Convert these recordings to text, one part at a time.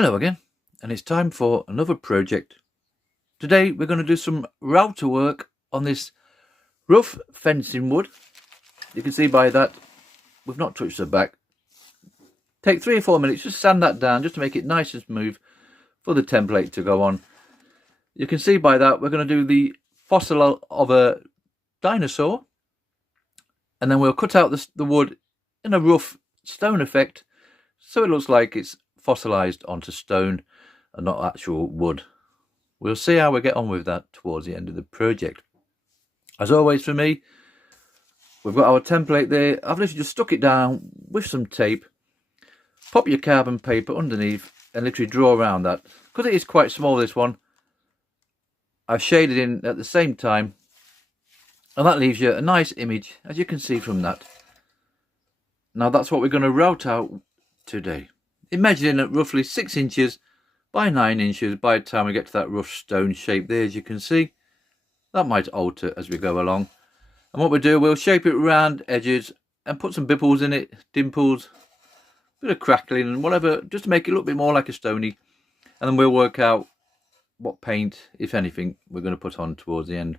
Hello again, and it's time for another project. Today we're going to do some router work on this rough fencing wood. You can see by that we've not touched the back. Take 3 or 4 minutes, just sand that down just to make it nice and smooth for the template to go on. You can see by that we're going to do the fossil of a dinosaur, and then we'll cut out the wood in a rough stone effect so it looks like it's fossilized onto stone and not actual wood. We'll see how we get on with that towards the end of the project. As always for me, we've got our template there. I've literally just stuck it down with some tape. Pop your carbon paper underneath and literally draw around that. Because it is quite small, this one, I've shaded in at the same time, and that leaves you a nice image, as you can see from that. Now that's what we're going to route out today. Imagining at roughly 6 inches by 9 inches by the time we get to that rough stone shape there, as you can see. That might alter as we go along. And what we'll do, we'll shape it round edges and put some bipples in it, dimples, a bit of crackling and whatever, just to make it look a bit more like a stony. And then we'll work out what paint, if anything, we're going to put on towards the end.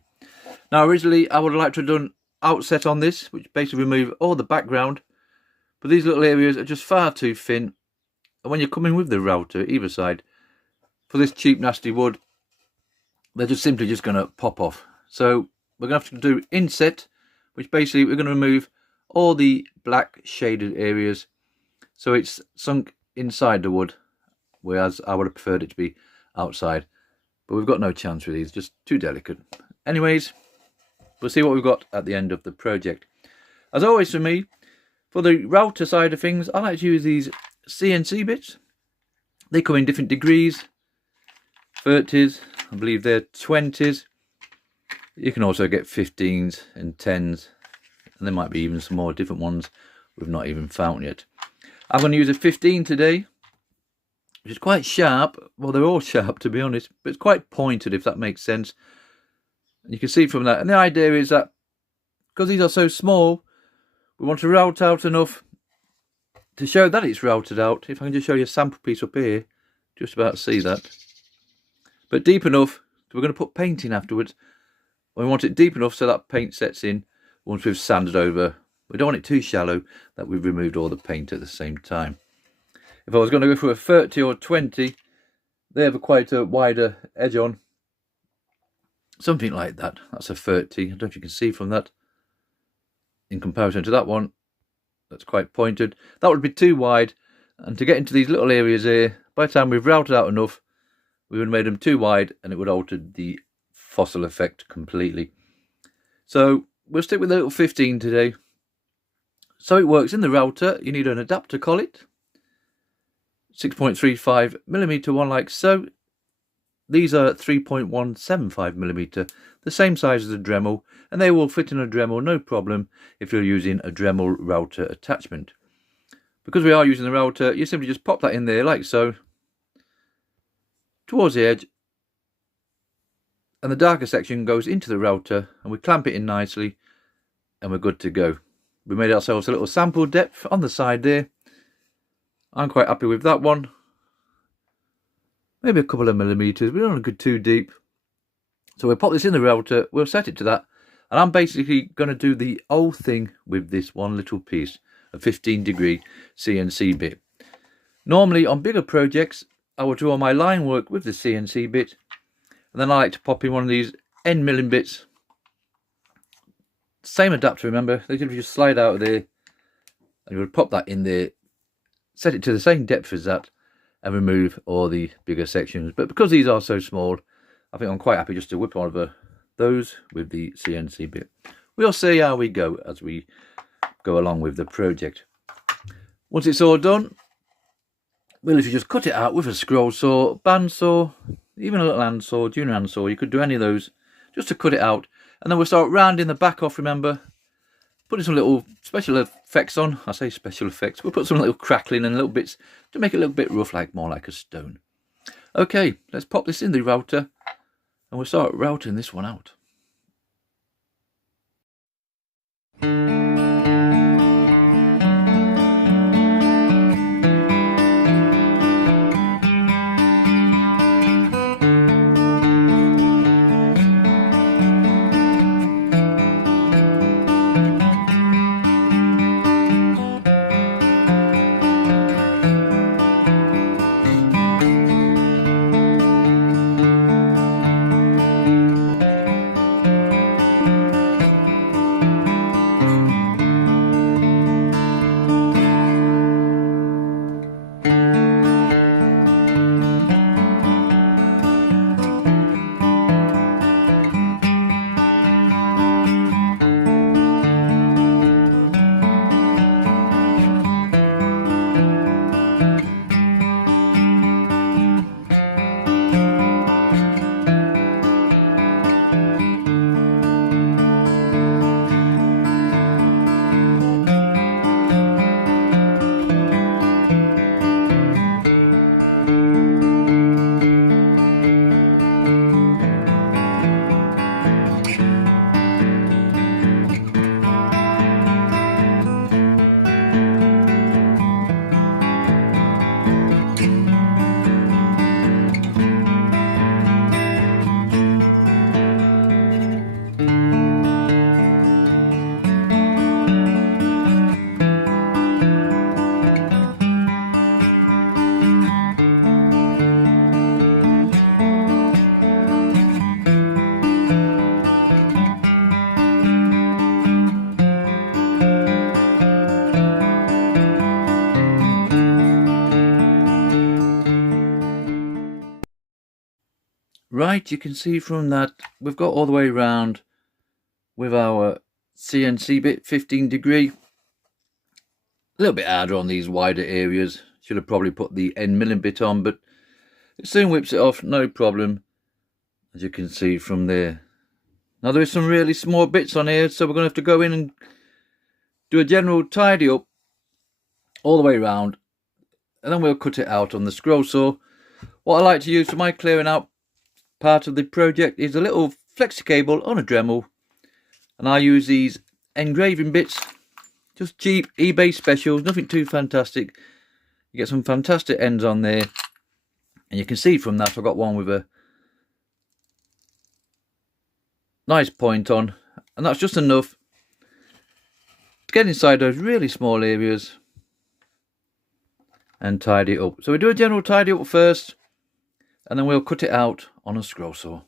Now originally I would have liked to have done outset on this, which basically remove all the background. But these little areas are just far too thin. And when you're coming with the router either side, for this cheap nasty wood, they're just simply just going to pop off. So we're going to have to do inset, which basically we're going to remove all the black shaded areas so it's sunk inside the wood, whereas I would have preferred it to be outside. But we've got no chance with these, just too delicate. Anyways, we'll see what we've got at the end of the project. As always for me, for the router side of things, I like to use these CNC bits. They come in different degrees, 30s, I believe they're 20s. You can also get 15s and 10s, and there might be even some more different ones we've not even found yet. I'm going to use a 15 today, which is quite sharp. Well, they're all sharp to be honest, but it's quite pointed, if that makes sense. And you can see from that, and the idea is that because these are so small, we want to route out enough to show that it's routed out. If I can just show you a sample piece up here, just about see that. But deep enough, we're going to put paint in afterwards. We want it deep enough so that paint sets in once we've sanded over. We don't want it too shallow that we've removed all the paint at the same time. If I was going to go for a 30 or 20, they have quite a wider edge on. Something like that. That's a 30. I don't know if you can see from that. In comparison to that one, that's quite pointed. That would be too wide, and to get into these little areas here, by the time we've routed out enough, we would have made them too wide and it would alter the fossil effect completely. So we'll stick with the little 15 today. So it works in the router. You need an adapter collet, 6.35mm one like so. These are 3.175mm, the same size as a Dremel, and they will fit in a Dremel no problem if you're using a Dremel router attachment. Because we are using the router, you simply just pop that in there like so, towards the edge, and the darker section goes into the router, and we clamp it in nicely, and we're good to go. We made ourselves a little sample depth on the side there. I'm quite happy with that one. Maybe a couple of millimeters, we don't want to go too deep. So we'll pop this in the router, we'll set it to that, and I'm basically going to do the whole thing with this one little piece, a 15-degree CNC bit. Normally on bigger projects, I will do all my line work with the CNC bit, and then I like to pop in one of these end milling bits. Same adapter, remember, they just slide out of there, and you would pop that in there, set it to the same depth as that, and remove all the bigger sections. But because these are so small, I think I'm quite happy just to whip over those with the CNC bit. We'll see how we go as we go along with the project. Once it's all done, we'll literally just cut it out with a scroll saw, bandsaw, even a little handsaw, junior handsaw. You could do any of those just to cut it out. And then we'll start rounding the back off, remember. Putting some little special effects on. I say special effects. We'll put some little crackling and little bits to make it a little bit rough, like more like a stone. Okay, let's pop this in the router and we'll start routing this one out. Right, you can see from that we've got all the way around with our CNC bit, 15 degree. A little bit harder on these wider areas. Should have probably put the end milling bit on, but it soon whips it off, no problem, as you can see from there. Now there is some really small bits on here, so we're going to have to go in and do a general tidy up all the way around, and then we'll cut it out on the scroll saw. What I like to use for my clearing out part of the project is a little flexi cable on a Dremel, and I use these engraving bits, just cheap eBay specials, nothing too fantastic. You get some fantastic ends on there, and you can see from that I've got one with a nice point on, and that's just enough to get inside those really small areas and tidy it up. So we do a general tidy up first, and then we'll cut it out on a scroll saw.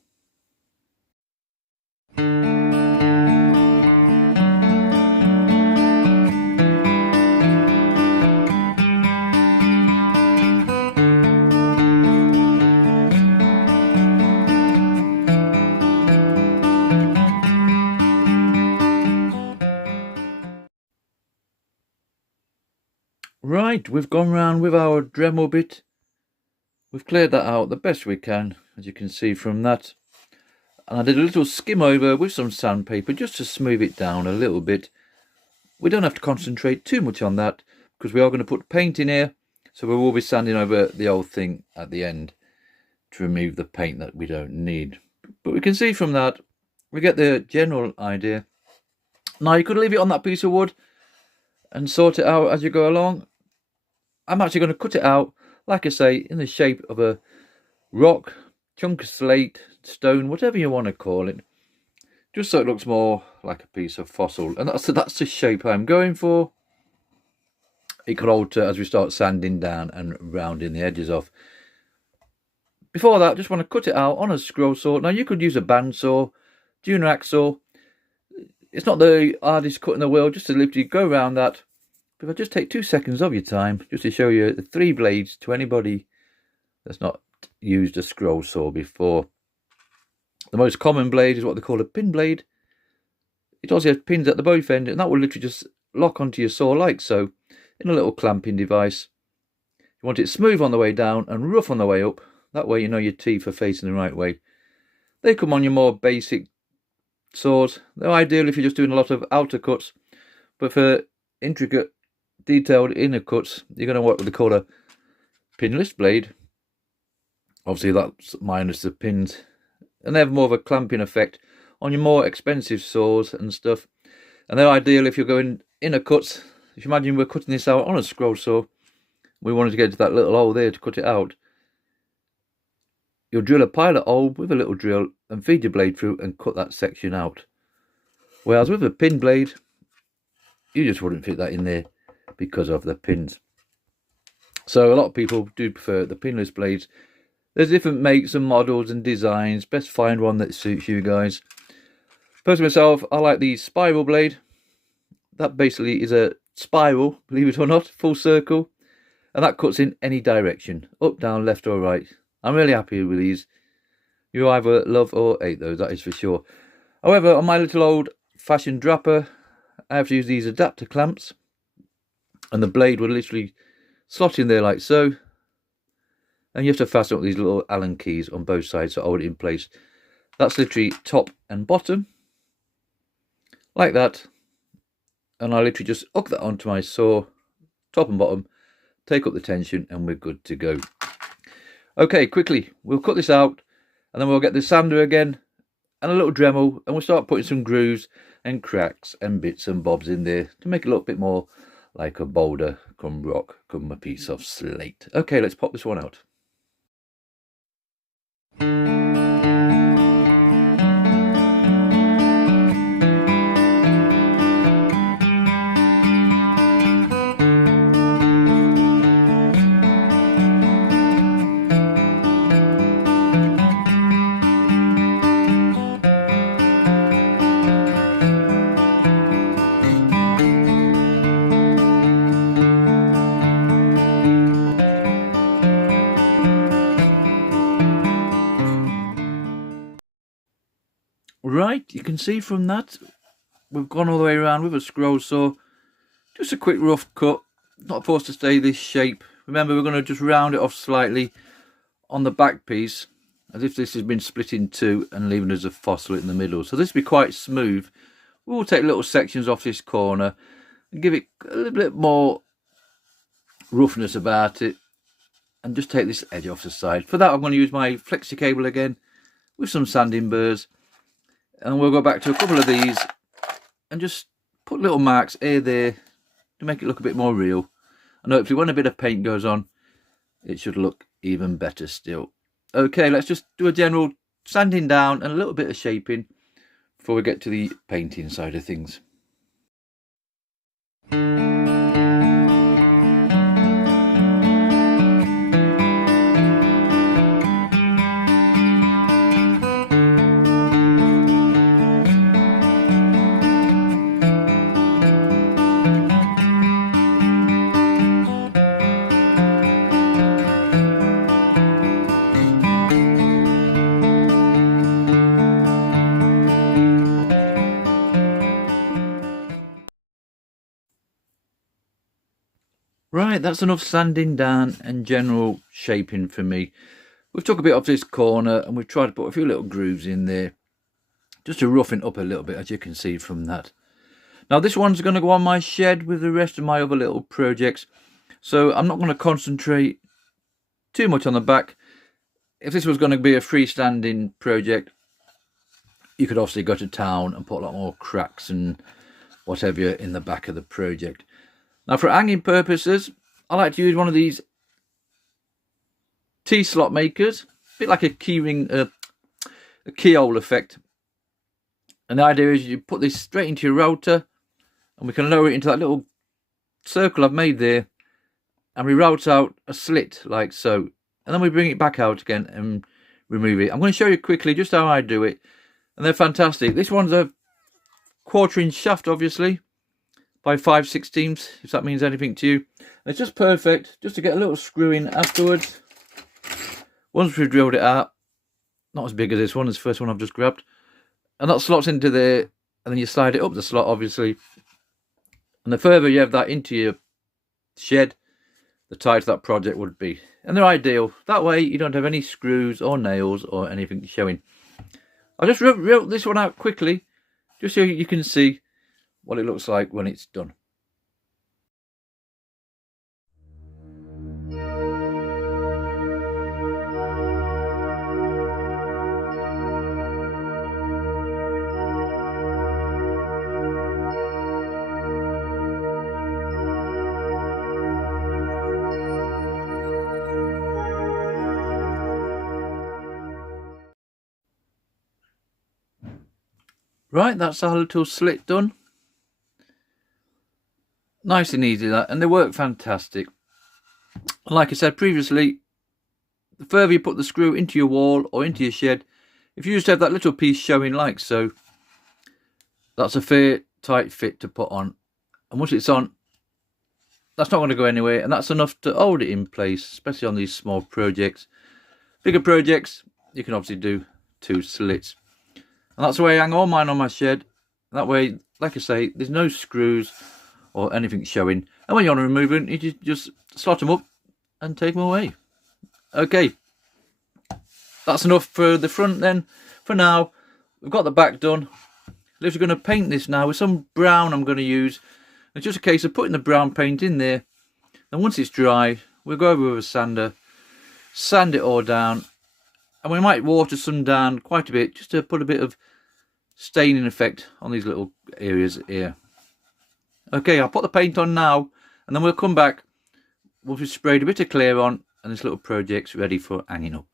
Right, we've gone round with our Dremel bit. We've cleared that out the best we can, as you can see from that. And I did a little skim over with some sandpaper just to smooth it down a little bit. We don't have to concentrate too much on that, because we are going to put paint in here, so we will be sanding over the old thing at the end to remove the paint that we don't need. But we can see from that, we get the general idea. Now you could leave it on that piece of wood and sort it out as you go along. I'm actually going to cut it out, like I say, in the shape of a rock, chunk of slate, stone, whatever you want to call it, just so it looks more like a piece of fossil. And that's the shape I'm going for. It could alter as we start sanding down and rounding the edges off. Before that, just want to cut it out on a scroll saw. Now you could use a bandsaw, junior hacksaw. It's not the hardest cut in the world, just to literally go around that. But if I just take 2 seconds of your time, just to show you the 3 blades to anybody that's not used a scroll saw before. The most common blade is what they call a pin blade. It also has pins at the both end, and that will literally just lock onto your saw like so, in a little clamping device. You want it smooth on the way down and rough on the way up. That way you know your teeth are facing the right way. They come on your more basic saws. They're ideal if you're just doing a lot of outer cuts, but for intricate, detailed inner cuts, you're going to work with what they call a pinless blade. Obviously that's minus the pins, and they have more of a clamping effect on your more expensive saws and stuff, and they're ideal if you're going inner cuts. If you imagine we're cutting this out on a scroll saw, we wanted to get to that little hole there to cut it out. You'll drill a pilot hole with a little drill and feed your blade through and cut that section out. Whereas with a pin blade, you just wouldn't fit that in there because of the pins. So a lot of people do prefer the pinless blades. There's different makes and models and designs. Best find one that suits you guys. Personally myself, I like the spiral blade. That basically is a spiral, believe it or not, full circle. And that cuts in any direction, up, down, left or right. I'm really happy with these. You either love or hate those, that is for sure. However, on my little old fashioned drapper, I have to use these adapter clamps, and the blade will literally slot in there like so, and you have to fasten up these little Allen keys on both sides to hold it in place. That's literally top and bottom, like that, and I literally just hook that onto my saw, top and bottom, take up the tension, and we're good to go. Okay, quickly, we'll cut this out, and then we'll get the sander again, and a little Dremel, and we'll start putting some grooves and cracks and bits and bobs in there to make it look a bit more like a boulder, come rock, come a piece of slate. Okay, let's pop this one out. Right, you can see from that we've gone all the way around with a scroll saw. Just a quick rough cut, not supposed to stay this shape. Remember, we're going to just round it off slightly on the back piece, as if this has been split in two and leaving us a fossil in the middle. So this will be quite smooth. We'll take little sections off this corner and give it a little bit more roughness about it, and just take this edge off the side. For that, I'm going to use my flexi cable again with some sanding burrs, and we'll go back to a couple of these and just put little marks here, there, to make it look a bit more real. And hopefully when a bit of paint goes on, it should look even better still. Okay, let's just do a general sanding down and a little bit of shaping before we get to the painting side of things. Right, that's enough sanding down and general shaping for me. We've took a bit off this corner and we've tried to put a few little grooves in there, just to roughen up a little bit, as you can see from that. Now this one's going to go on my shed with the rest of my other little projects, so I'm not going to concentrate too much on the back. If this was going to be a freestanding project, you could obviously go to town and put a lot more cracks and whatever in the back of the project. Now for hanging purposes, I like to use one of these T-slot makers, a bit like a keyring, a keyhole effect. And the idea is you put this straight into your router, and we can lower it into that little circle I've made there, and we route out a slit like so, and then we bring it back out again and remove it. I'm going to show you quickly just how I do it, and they're fantastic. This one's a 1/4 inch shaft, obviously, by 5/16, if that means anything to you. And it's just perfect just to get a little screw in afterwards. Once we've drilled it out, not as big as this one, as the first one I've just grabbed, and that slots into there, and then you slide it up the slot, obviously. And the further you have that into your shed, the tighter that project would be. And they're ideal. That way you don't have any screws or nails or anything showing. I'll just wrote this one out quickly, just so you can see what it looks like when it's done. Right, that's our little slit done. Nice and easy that, and they work fantastic. Like I said previously, the further you put the screw into your wall or into your shed, if you just have that little piece showing like so, that's a fair tight fit to put on. And once it's on, that's not going to go anywhere, and that's enough to hold it in place, especially on these small projects. Bigger projects, you can obviously do 2 slits. And that's the way I hang all mine on my shed. That way, like I say, there's no screws or anything showing. And when you want to remove them, you just slot them up and take them away. Okay, that's enough for the front then. For now, we've got the back done. We're going to paint this now with some brown I'm going to use. It's just a case of putting the brown paint in there. And once it's dry, we'll go over with a sander, sand it all down. And we might water some down quite a bit, just to put a bit of staining effect on these little areas here. Okay, I'll put the paint on now, and then we'll come back once we've sprayed a bit of clear on, and this little project's ready for hanging up.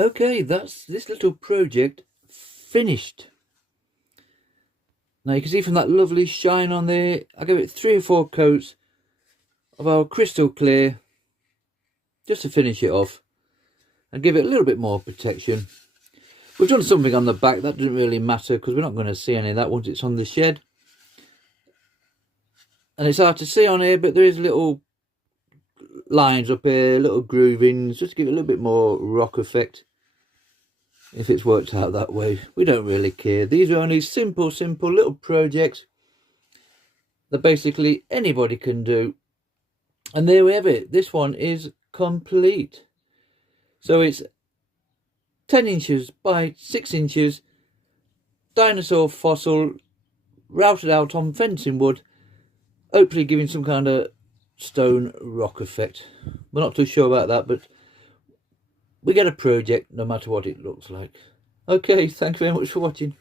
Okay, that's this little project finished. Now you can see from that lovely shine on there, I gave it 3 or 4 coats of our crystal clear just to finish it off and give it a little bit more protection. We've done something on the back, that doesn't really matter because we're not going to see any of that once it's on the shed. And it's hard to see on here, but there is little lines up here, little groovings, just to give it a little bit more rock effect. If it's worked out that way, we don't really care. These are only simple little projects that basically anybody can do. And there we have it. This one is complete. So it's 10 inches by 6 inches dinosaur fossil routed out on fencing wood, hopefully giving some kind of stone rock effect. We're not too sure about that, but we get a project no matter what it looks like. Okay, thank you very much for watching.